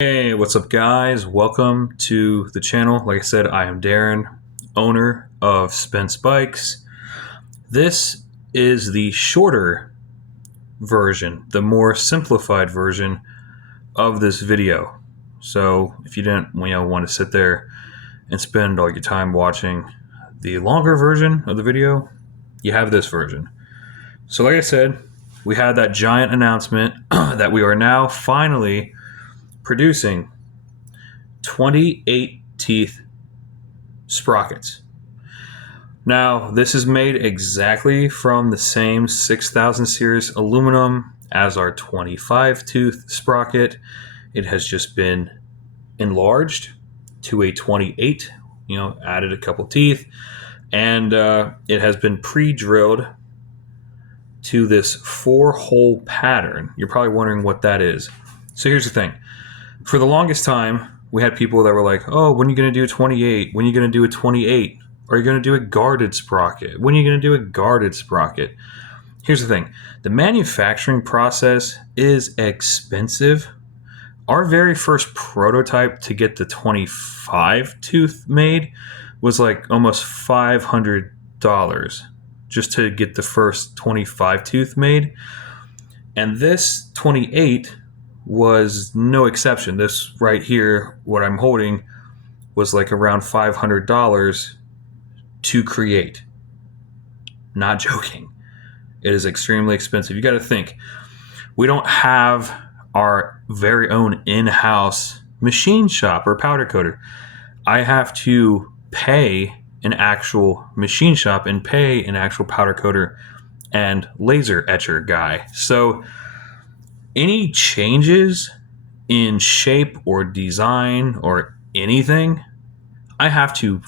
Hey, what's up, guys? Welcome to the channel. Like I said, I am Darren, owner of Spence Bikes. This is the shorter version, the more simplified version of this video. So if you didn't want to sit there and spend all your time watching the longer version of the video, you have this version. So like I said, we had that giant announcement that we are now finally producing 28 teeth sprockets. Now, this is made exactly from the same 6000 series aluminum as our 25 tooth sprocket. It has just been enlarged to a 28, added a couple teeth, and it has been pre-drilled to this 4-hole pattern. You're probably wondering what that is. So here's the thing. For the longest time, we had people that were like, oh, when are you going to do a 28? When are you going to do a 28? Are you going to do a guarded sprocket? When are you going to do a guarded sprocket? Here's the thing. The manufacturing process is expensive. Our very first prototype to get the 25 tooth made was like almost $500 just to get the first 25 tooth made. And this 28 was no exception. This right here, what I'm holding, was like around $500 to create. Not joking. It is extremely expensive. You got to think, we don't have our very own in-house machine shop or powder coater. I have to pay an actual machine shop and pay an actual powder coater and laser etcher guy. So any changes in shape or design or anything, I have to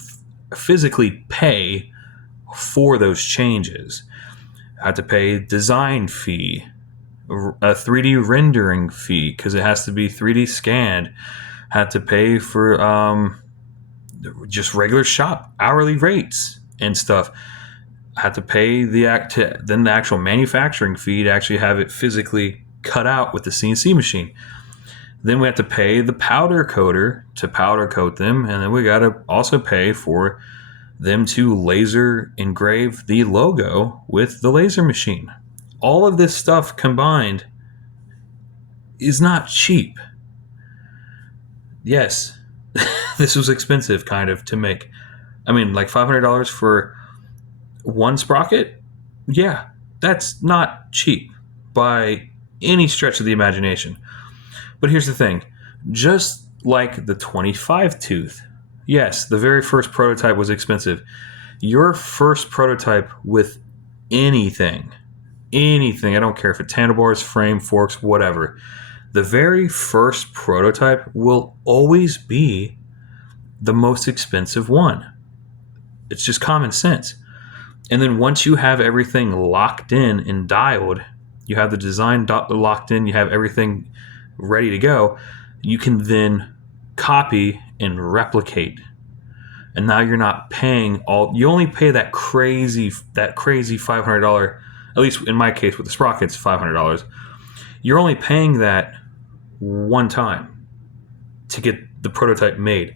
physically pay for those changes. I have to pay a design fee, a 3D rendering fee because it has to be 3D scanned. I had to pay for just regular shop hourly rates and stuff. I had to pay the actual manufacturing fee to actually have it physically cut out with the CNC machine. Then we have to pay the powder coater to powder coat them, and then we got to also pay for them to laser engrave the logo with the laser machine. All of this stuff combined is not cheap. Yes, this was expensive kind of to make. I mean, like $500 for one sprocket? Yeah, that's not cheap by any stretch of the imagination. But here's the thing. Just like the 25 tooth, yes, the very first prototype was expensive. Your first prototype with anything, I don't care if it's handlebars, frame, forks, whatever, the very first prototype will always be the most expensive one. It's just common sense. And then once you have everything locked in and dialed, you have the design locked in, you have everything ready to go, you can then copy and replicate. And now you're not paying you only pay that crazy $500, at least in my case with the sprockets, $500. You're only paying that one time to get the prototype made.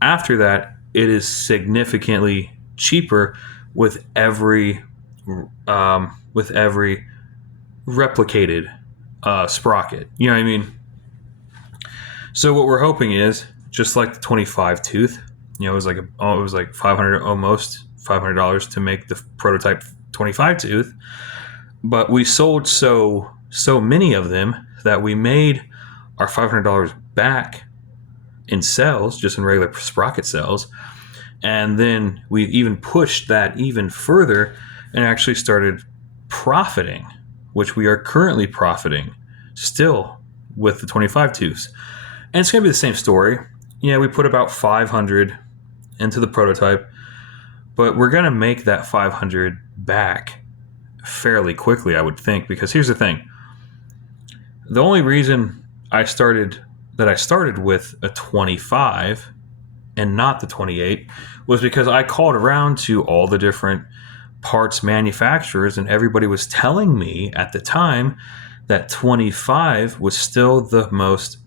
After that, it is significantly cheaper with every replicated sprocket. You know what I mean? So what we're hoping is, just like the 25 tooth, it was like almost $500 to make the prototype 25 tooth, but we sold so many of them that we made our $500 back in sales, just in regular sprocket sales. And then we even pushed that even further and actually started profiting, which we are currently profiting still with the 25 tooths. And it's going to be the same story. Yeah, we put about 500 into the prototype, but we're going to make that 500 back fairly quickly, I would think, because here's the thing. The only reason I started with a 25 and not the 28 was because I called around to all the different parts manufacturers, and everybody was telling me at the time that 25 was still the most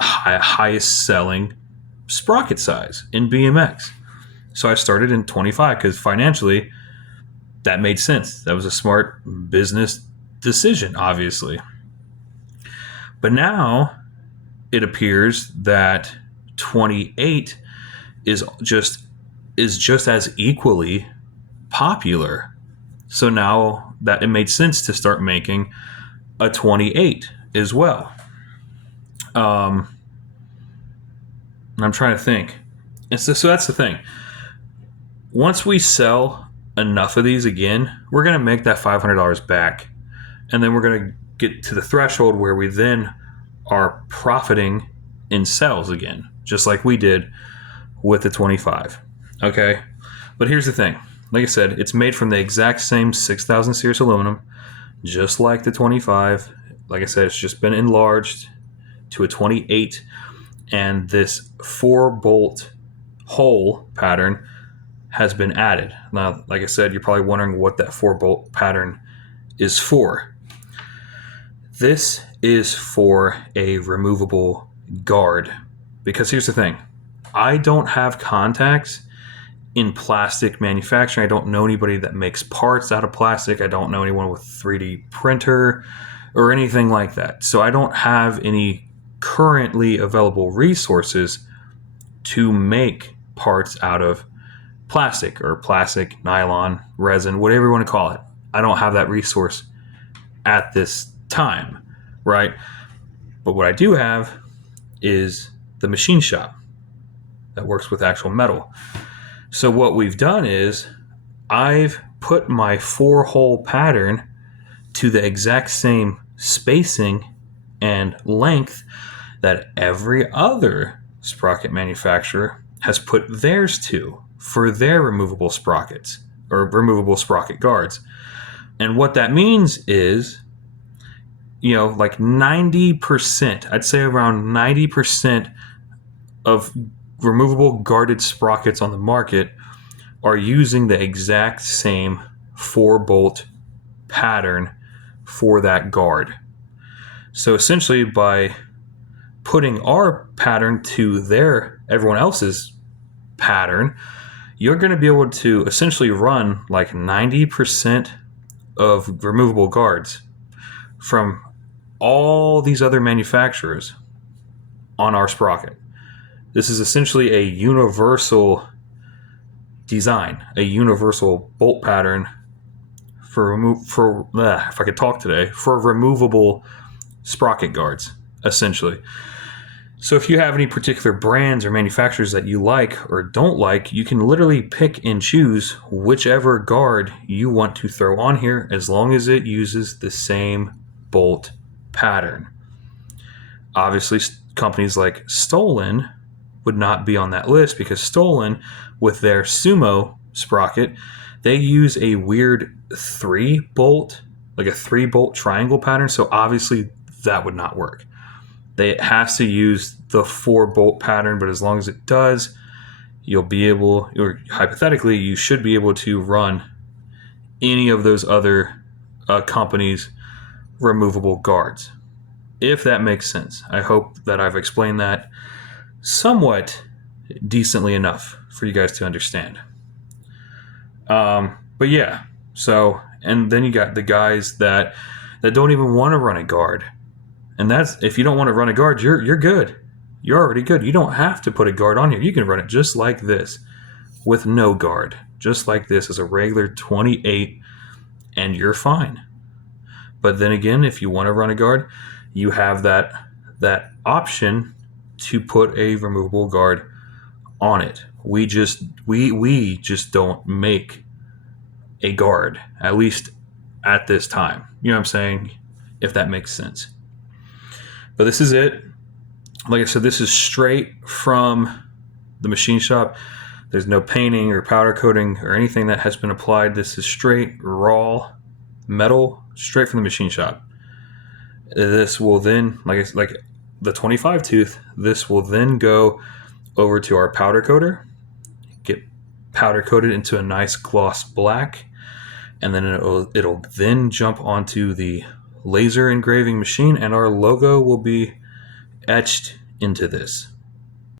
highest selling sprocket size in BMX. So I started in 25 because financially that made sense. That was a smart business decision, obviously. But now it appears that 28 is just as equally popular. So now that it made sense to start making a 28 as well. I'm trying to think. And so that's the thing. Once we sell enough of these again, we're going to make that $500 back. And then we're going to get to the threshold where we then are profiting in sales again, just like we did with the 25. Okay? But here's the thing. Like I said, it's made from the exact same 6000 series aluminum, just like the 25. Like I said, it's just been enlarged to a 28. And this 4-bolt hole pattern has been added. Now, like I said, you're probably wondering what that 4-bolt pattern is for. This is for a removable guard. Because here's the thing. I don't have contacts in plastic manufacturing. I don't know anybody that makes parts out of plastic. I don't know anyone with a 3D printer or anything like that. So I don't have any currently available resources to make parts out of plastic or plastic, nylon, resin, whatever you want to call it. I don't have that resource at this time, right? But what I do have is the machine shop that works with actual metal. So what we've done is I've put my 4-hole pattern to the exact same spacing and length that every other sprocket manufacturer has put theirs to for their removable sprockets or removable sprocket guards. And what that means is, like 90%, I'd say around 90% of removable guarded sprockets on the market are using the exact same 4-bolt pattern for that guard. So essentially, by putting our pattern to everyone else's pattern, you're going to be able to essentially run like 90% of removable guards from all these other manufacturers on our sprocket. This is essentially a universal design, a universal bolt pattern for if I could talk today, for removable sprocket guards, essentially. So if you have any particular brands or manufacturers that you like or don't like, you can literally pick and choose whichever guard you want to throw on here, as long as it uses the same bolt pattern. Obviously, companies like Stolen would not be on that list, because Stolen, with their Sumo sprocket, they use a weird 3-bolt, like a 3-bolt triangle pattern. So obviously that would not work. It has to use the 4-bolt pattern, but as long as it does, you'll be able, or hypothetically, you should be able to run any of those other companies' removable guards, if that makes sense. I hope that I've explained that somewhat decently enough for you guys to understand. But yeah, so, and then you got the guys that don't even want to run a guard. And that's, if you don't want to run a guard, you're good. You're already good. You don't have to put a guard on here. You can run it just like this with no guard, just like this as a regular 28, and you're fine. But then again, if you want to run a guard, you have that option to put a removable guard on it. We just don't make a guard, at least at this time. You know what I'm saying? If that makes sense. But this is it. Like I said, this is straight from the machine shop. There's no painting or powder coating or anything that has been applied. This is straight raw metal, straight from the machine shop. This will then, like the 25 tooth, this will then go over to our powder coater, get powder coated into a nice gloss black, and then it'll then jump onto the laser engraving machine, and our logo will be etched into this.